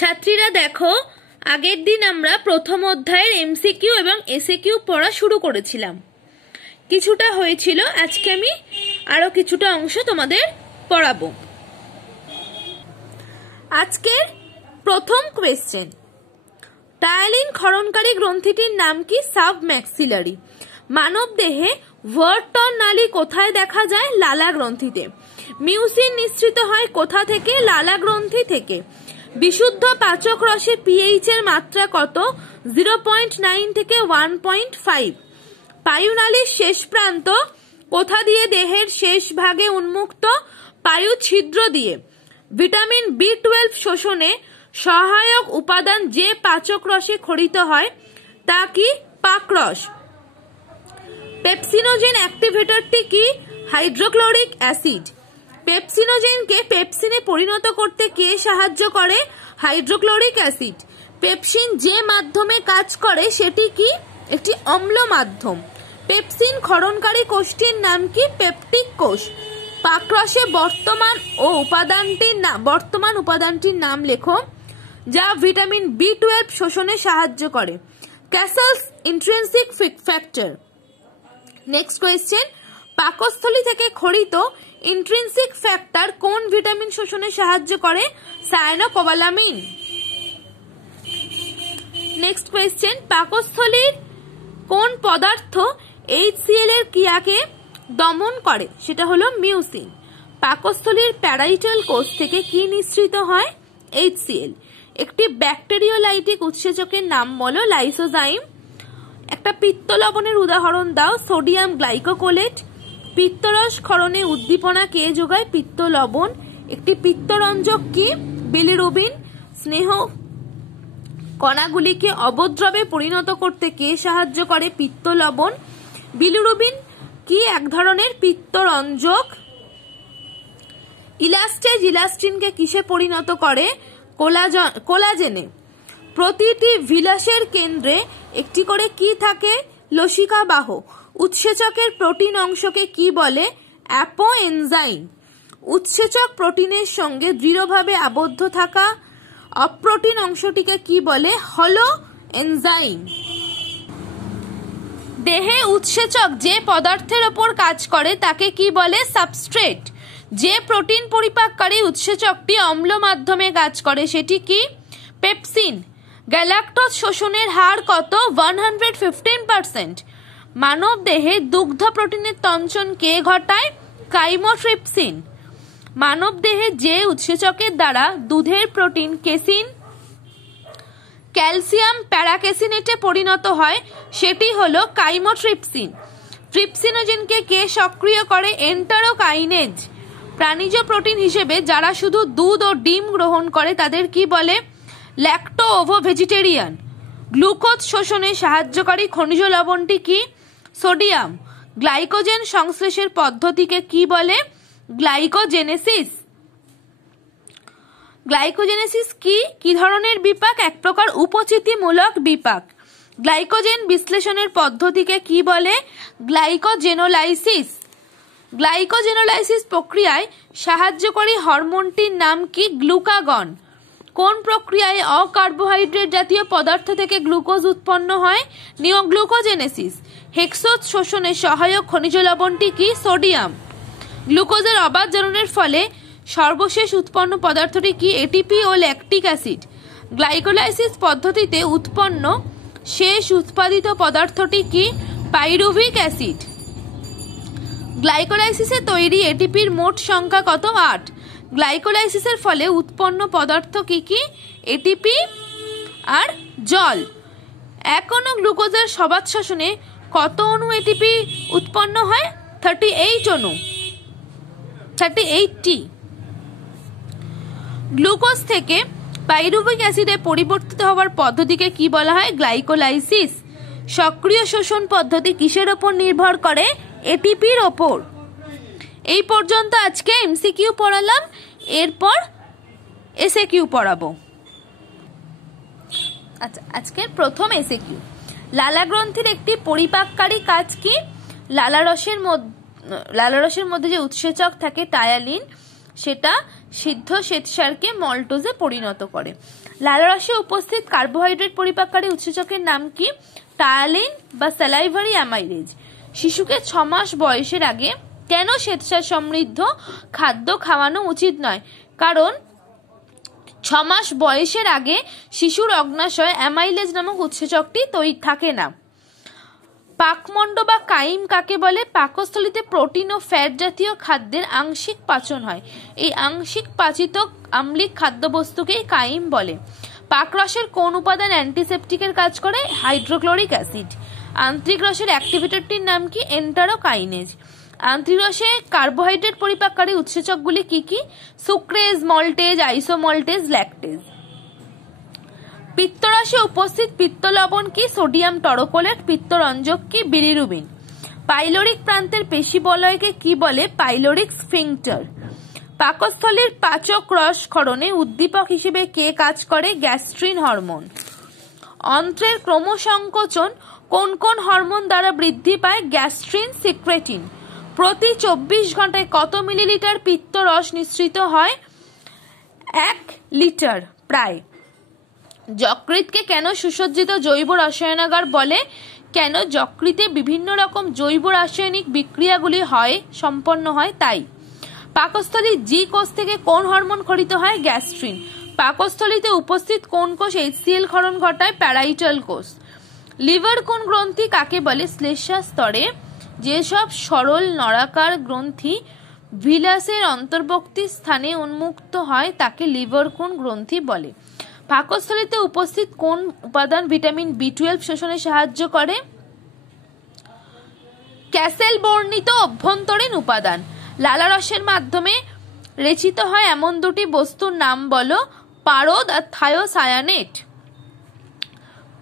ছাত্রীরা দেখো, আগের দিন আমরা প্রথম অধ্যায়ের এমসিকিউ এবং এসএকিউ পড়া শুরু করেছিলাম। কিছুটা হয়েছিল, আজকে আমি আরো কিছুটা অংশ তোমাদের পড়াবো। আজকের প্রথম কোয়েশ্চেন, টায়ালিন ক্ষরণকারী গ্রন্থিটির নাম কি? সাবম্যাক্সিলারি। মানব দেহে ওয়ার্টন নালী কোথায় দেখা যায়? লালা গ্রন্থিতে। মিউসিন নিঃসৃত হয় কোথা থেকে? লালা গ্রন্থি থেকে। বিশুদ্ধ পাচক রসে পিএইচ এর মাত্রা কত? 0.9 থেকে 1.5। পায়ুনালীর শেষ প্রান্ত কোথা দিয়ে দেহের শেষ ভাগে উন্মুক্ত? পায়ু ছিদ্র দিয়ে। ভিটামিন B12 শোষণে সহায়ক উপাদান যে পাচক রসে খরিত হয় তা কি? পাকরস। পেপসিনোজেন অ্যাক্টিভেটরটি কি? Hydrochloric acid. পেপসিনোজেনকে পেপসিনে পরিণত করতে কে সাহায্য করে? Hydrochloric acid. পেপসিন যে মাধ্যমে কাজ করে সেটি কি? একটি অম্ল মাধ্যম। পেপসিন ক্ষরণকারী কোষটির নাম কি? পেপটিক কোষ। পাকরসে বর্তমান উপাদানটির নাম লেখো যা ভিটামিন B12 শোষণে সাহায্য করে। Castles intrinsic factor. Next question, পাকস্থলী থেকে খরিত ইন্ট্রিনসিক ফ্যাক্টর কোন ভিটামিন শোষণে সাহায্য করে? সায়ানোকোবালামিন। নেক্সট কোয়েশ্চেন, পাকস্থলীর কোন পদার্থ HCl এর ক্রিয়াকে দমন করে? সেটা হলো মিউসিন। পাকস্থলীর প্যারাইটাল কোষ থেকে কি নিঃসৃত হয়? HCl। একটি ব্যাকটেরিওলাইটিক উৎসেচকের নাম বলো। লাইসোজাইম। একটা পিত্ত লবণের উদাহরণ দাও। Sodium glycocholate. পিত্তরস ক্ষরণে উদ্দীপনা কে যোগায়? পিত্ত লবণ। একটি পিত্তরঞ্জক কি? বিলিরুবিন। স্নেহ কণাগুলিকে অবদ্রবে পরিণত করতে কে সাহায্য করে? পিত্ত লবণ। বিলিরুবিন কি এক ধরনের পিত্তরঞ্জক? ইলাস্টেজ ইলাস্টিনকে কিসে পরিণত করে? কোলাজেনে। প্রতিটি ভিলাসের কেন্দ্রে একটি করে কি থাকে? লসিকা বাহ। উৎসেচকের প্রোটিন অংশকে কি বলে? Apo enzyme. উৎসেচক প্রোটিনের সঙ্গে দৃঢ়ভাবে আবদ্ধ থাকা অপ্রোটিন অংশটিকে কি বলে? হলো এনজাইম। দেহে উৎসেচক যে পদার্থের ওপর কাজ করে তাকে কি বলে? সাবস্ট্রেট। যে প্রোটিন পরিপাককারী উৎসেচকটি অম্ল মাধ্যমে কাজ করে সেটি কি? পেপসিন। গ্যালাক্টোজ শোষণের হার কত? 115%। মানব দেহে দুগ্ধ প্রোটিনের তঞ্চন কে ঘটায়? কাইমোট্রিপসিন। মানব দেহে যে উৎসেচকের দ্বারা দুধের প্রোটিন কেসিন ক্যালসিয়াম প্যারাকেসিনেটে পরিণত হয় সেটি হলো কাইমোট্রিপসিন। ট্রিপসিনোজেনকে কে সক্রিয় করে? এন্টারোকাইনেজ। প্রাণীজ প্রোটিন হিসেবে যারা শুধু দুধ ও ডিম গ্রহণ করে তাদের কি বলে? Lacto ওভো vegetarian. গ্লুকোজ শোষণে সাহায্যকারী খনিজ লবণটি কি? সোডিয়াম। গ্লাইকোজেন সংশ্লেষের পদ্ধতিকে কি বলে? গ্লাইকোজেনেসিস। গ্লাইকোজেনেসিস কি ধরনের বিপাক? এক প্রকার উপচিতিমূলক বিপাক। গ্লাইকোজেন বিশ্লেষণের পদ্ধতিকে কি বলে? গ্লাইকোজেনোলাইসিস। গ্লাইকোজেনোলাইসিস প্রক্রিয়ায় সাহায্যকারী হরমোনটির নাম কি? গ্লুকাগন। কোন প্রক্রিয়ায় অকার্বোহাইড্রেট জাতীয় পদার্থ থেকে গ্লুকোজ উৎপন্ন হয়? নিওগ্লুকোজেনেসিস। হেক্সোজ শোষণে সহায়ক খনিজ লবণটি কি? সোডিয়াম। গ্লুকোজের অবাধ জারণের ফলে সর্বশেষ উৎপন্ন পদার্থটি কি? এটিপি ও ল্যাকটিক অ্যাসিড। গ্লাইকোলাইসিস পদ্ধতিতে উৎপন্ন শেষ উৎপাদিত পদার্থটি কি? Pyruvic acid. গ্লাইকোলাইসিসে তৈরি এটিপির মোট সংখ্যা কত? 8। গ্লাইকোলাইসিসের ফলে উৎপন্ন পদার্থ কি কি? এটিপি আর জল। এক অণু গ্লুকোজের সবাত শোষণে কত অণু এটিপি উৎপন্ন হয়? 38 অণু। 38টি। গ্লুকোজ থেকে পাইরুভিক অ্যাসিডে পরিবর্তিত হওয়ার পদ্ধতিকে কি বলা হয়? গ্লাইকোলাইসিস। সক্রিয় শোষণ পদ্ধতি কিসের ওপর নির্ভর করে? এটিপির ওপর। এই পর্যন্ত আজকে এমসিকিউ পড়ালাম, এরপর এসএকিউ পড়াবো। আচ্ছা, আজকের প্রথম এসএকিউ, লালা গ্রন্থির একটি পরিপাককারী কাজ কি? লালারসের মধ্যে যে উৎসেচক থাকে টায়ালিন, সেটা সিদ্ধ শ্বেতসারকে মল্টোজে পরিণত করে। লালারসে উপস্থিত কার্বোহাইড্রেট পরিপাককারী উৎসেচকের নাম কি? টায়ালিন বা স্যালাইভারি অ্যামাইলেজ। শিশুকে 6 মাস বয়সের আগে কেন শ্বেতসার সমৃদ্ধ খাদ্য খাওয়ানো উচিত নয়? কারণ 6 মাস বয়সের আগে শিশুর অগ্নাশয়ে অ্যামাইলেজ নামক উৎসেচকটি তৈরি থাকে না। পাকমণ্ড বা কাইম কাকে বলে? পাকস্থলীতে প্রোটিন ও ফ্যাট জাতীয় খাদ্যের আংশিক পাচন হয়। এই আংশিক পাচিত আম্লিক খাদ্যবস্তুকেই কাইম বলে। পাকরসের কোন উপাদান অ্যান্টিসেপটিকের কাজ করে? Hydrochloric acid. আন্ত্রিক রসের অ্যাক্টিভেটরটির নাম কি? এন্টারোকাইনেজ। আন্ত্রিক রসে কার্বোহাইড্রেট পরিপাককারী উৎসেচকগুলি কি কি? Sucrase, maltase, isomaltase, lactase. পিত্তরসে উপস্থিত পিত্ত লবণ কি? সোডিয়াম টরোকোলেট। পিত্তরঞ্জক কি? বিলিরুবিন। পাইলোরিক প্রান্তের পেশি বলয়কে কি বলে? Pyloric sphincter. পাকস্থলীর পাচক রস ক্ষরণে উদ্দীপক হিসেবে কে কাজ করে? Gastrin hormone. অন্ত্রের ক্রমসংকোচন কোন কোন হরমোন দ্বারা বৃদ্ধি পায়? Gastrin, secretin. প্রতি 24 ঘন্টায় কত মিলিলিটার পিত্ত রস নিঃসৃত হয়? 1 লিটার প্রায়। যকৃৎকে কেন সুসজ্জিত জৈব রসায়নাগার বলে? কেন? যকৃতে বিভিন্ন রকম জৈব রাসায়নিক বিক্রিয়াগুলি সম্পন্ন হয় তাই। পাকস্থলী জি কোষ থেকে কোন হরমোন খরিত হয়? গ্যাস্ট্রিন। পাকস্থলীতে উপস্থিত কোন কোষ HCl ক্ষরণ ঘটায়? প্যারাইটাল কোষ। লিভার কোন গ্রন্থি কাকে বলে? শ্লেষ্মা স্তরে যেসব সরল নড়াকার গ্রন্থি ভিলাসের অন্তর্বর্তী স্থানে উন্মুক্ত হয় তাকে লিভার কোন গ্রন্থি বলে। পাকস্থলীতে উপস্থিত কোন উপাদান ভিটামিন B12 শোষণে সাহায্য করে? ক্যাসেল বর্ণিত অভ্যন্তরীণ উপাদান। লালারসের মাধ্যমে রেচিত হয় এমন দুটি বস্তুর নাম বলো? পারদ আর থায়োসায়ানেট।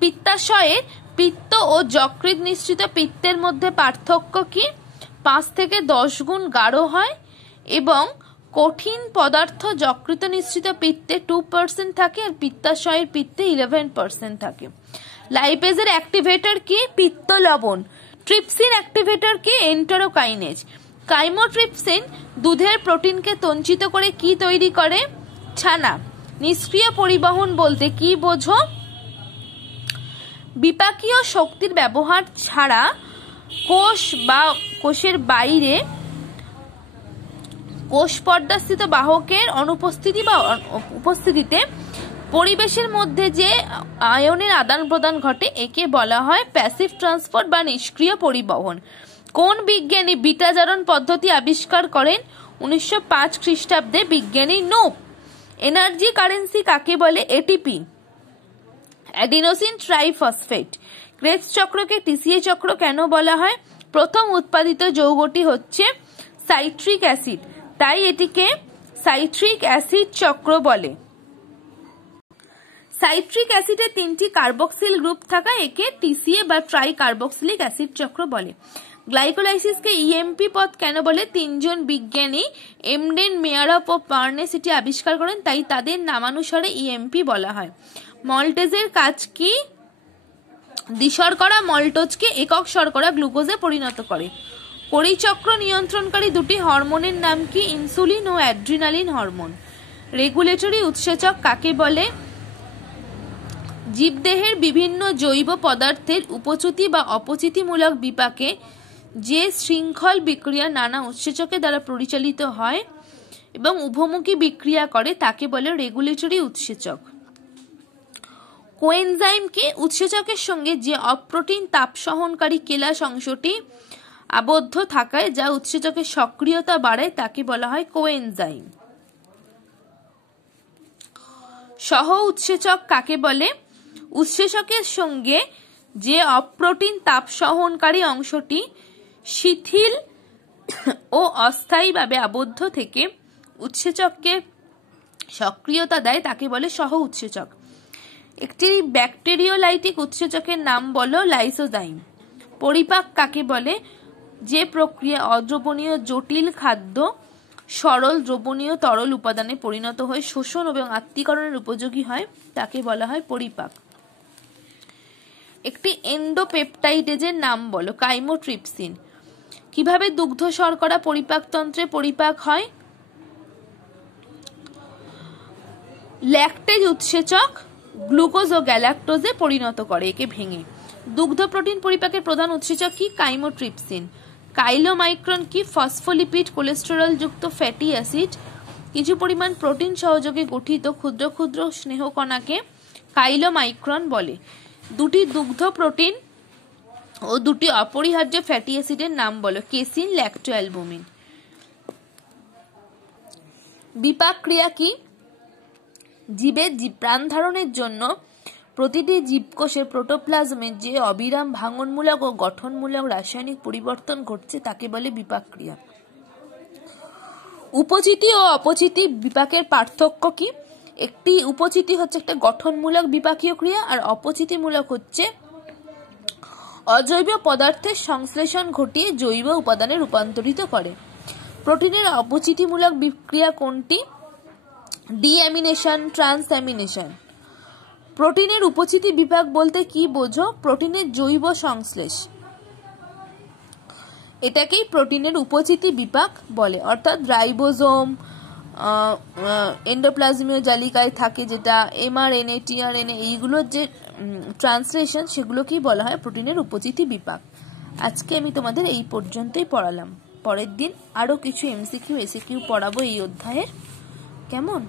পিত্তাশয়ের পিত্ত ও যকৃৎ নিঃসৃত পিত্তের মধ্যে পার্থক্য কি? 5 থেকে 10 গুণ গাঢ় হয় এবং কঠিন পদার্থ যকৃত নিঃসৃত পিত্তে 2% থাকে আর পিত্তাশয়ের পিত্তে 11% থাকে। লাইপেজের অ্যাক্টিভেটর কি? পিত্ত লবণ। ট্রিপসিন অ্যাক্টিভেটর কি? এন্টারোকাইনেজ। কাইমোট্রিপসিন দুধের প্রোটিনকে তঞ্চিত করে কি তৈরি করে? ছানা। নিষ্ক্রিয় পরিবহন বলতে কি বোঝো? বিপাকীয় শক্তির ব্যবহার ছাড়া কোষ বা কোষের বাইরে কোষ পর্দাস্থিত বাহকের অনুপস্থিতি বা উপস্থিতিতে পরিবেশের মধ্যে যে আয়নের আদান প্রদান ঘটে একে বলা হয় প্যাসিভ ট্রান্সপোর্ট বা নিষ্ক্রিয় পরিবহন। কোন বিজ্ঞানী বিটা জারণ পদ্ধতি আবিষ্কার করেন? 1905 খ্রিস্টাব্দে বিজ্ঞানী নোপ। এনার্জি কারেন্সি কাকে বলে? এটিপি। Adenosine triphosphate. ক্রেবস চক্রকে টিসিএ চক্র কেন বলা হয়? প্রথম উৎপাদিত যৌগটি হচ্ছে সাইট্রিক অ্যাসিড, তাই এটিকে সাইট্রিক অ্যাসিড চক্র বলে। সাইট্রিক অ্যাসিডে 3টি কার্বক্সিল গ্রুপ থাকা একে টিসিএ বা ট্রাই কার্বক্সিলিক অ্যাসিড চক্র বলে। গ্লাইকোলাইসিসকে ইএমপি পথ কেন বলে? 3 জন বিজ্ঞানী এমডেন, মেয়ারপ ও পার্নেস এটি আবিষ্কার করেন, তাই তাদের নামানুসারে ইএমপি বলা হয়। মল্টেজের কাজ কি? দ্বিশর্করা মল্টোজকে একক শর্করা গ্লুকোজে পরিণত করে। পরিচক্র নিয়ন্ত্রণকারী দুটি হরমোনের নাম কি? ইনসুলিন ও অ্যাড্রিনালিন হরমোন। রেগুলেটরি উৎসেচক কাকে বলে? জীবদেহের বিভিন্ন জৈব পদার্থের উপচিতি বা অপচিতিমূলক বিপাকে যে শৃঙ্খল বিক্রিয়া নানা উৎসেচকের দ্বারা পরিচালিত হয় এবং উভমুখী বিক্রিয়া করে তাকে বলে রেগুলেটরি উৎসেচক। কোএনজাইমকে উৎসেচকের সঙ্গে যে অপ্রোটিন তাপ সহনকারী কেলাস অংশটি আবদ্ধ থাকায় যা উৎসেচকের সক্রিয়তা বাড়ায় তাকে বলা হয় কোএনজাইম। সহ উৎসেচক কাকে বলে? উৎসেচকের সঙ্গে যে অপ্রোটিন তাপ সহনকারী অংশটি শিথিল ও অস্থায়ীভাবে আবদ্ধ থেকে উৎসেচককে সক্রিয়তা দেয় তাকে বলে সহ উৎসেচক। একটি ব্যাকটেরিওলাইটিক উৎসেচকের নাম বলো? লাইসোজাইম। পরিপাক কাকে বলে? যে প্রক্রিয়া অদ্রবণীয় জটিল খাদ্য সরল দ্রবণীয় তরল উপাদানে পরিণত হয়ে শোষণ এবং আত্তীকরণের উপযোগী হয় তাকে বলা হয় পরিপাক। একটি এন্ডোপেপটাইডেজের নাম বলো? কাইমোট্রিপসিন। কিভাবে দুগ্ধ শর্করা পরিপাকতন্ত্রে পরিপাক হয়? ল্যাকটেজ উৎসেচক গ্লুকোজ ও গ্যালাক্টোজে পরিণত করে একে ভেঙে। দুগ্ধ প্রোটিন পরিপাকের প্রধান উৎসেচক কি? কাইমোট্রিপসিন। কাইলোমাইক্রন কি? ফসফোলিপিড কোলেস্টেরল যুক্ত ফ্যাটি অ্যাসিড। কিছু পরিমাণ প্রোটিন সহযোগে গঠিত ক্ষুদ্র ক্ষুদ্র স্নেহকণাকে কাইলোমাইক্রন বলে। দুটি দুগ্ধ প্রোটিন ও দুটি অপরিহার্য ফ্যাটি অ্যাসিডের নাম বলো। কেসিন, ল্যাকটোঅ্যালবুমিন। বিপাক ক্রিয়া কি? জীবের প্রাণ ধারণের জন্য প্রতিটি জীবকোষের প্রোটোপ্লাজমে যে অবিরাম ভাঙনমূলক ও গঠনমূলক রাসায়নিক পরিবর্তন ঘটছে তাকে বলে বিপাক ক্রিয়া। উপচিতি ও অপচিতি বিপাকের পার্থক্য কি? একটি উপচিতি হচ্ছে একটা গঠনমূলক বিপাকীয় ক্রিয়া, আর অপচিতিমূলক হচ্ছে অজৈব পদার্থের সংশ্লেষণ ঘটিয়ে জৈব উপাদানে রূপান্তরিত করে। প্রোটিনের অপচিতিমূলক বিক্রিয়া কোনটি? ডিঅ্যামিনেশন, ট্রান্সঅ্যামিনেশন। প্রোটিনের উপচিতি বিপাক বলতে কি বোঝো? প্রোটিনের জৈব সংশ্লেষ, এটাকেই প্রোটিনের উপচিতি বিপাক বলে। অর্থাৎ রাইবোজোম, এন্ডোপ্লাজমীয় জালিকায় থাকে যেটা এমআরএনএ, টিআরএনএ, এইগুলোর যে ট্রান্সলেশন সেগুলোকেই বলা হয় প্রোটিনের উপচিতি বিপাক। আজকে আমি তোমাদের এই পর্যন্তই পড়ালাম। পরের দিন আরো কিছু এমসিকিউ এসিকিউ পড়াবো এই অধ্যায়ের। কেমন?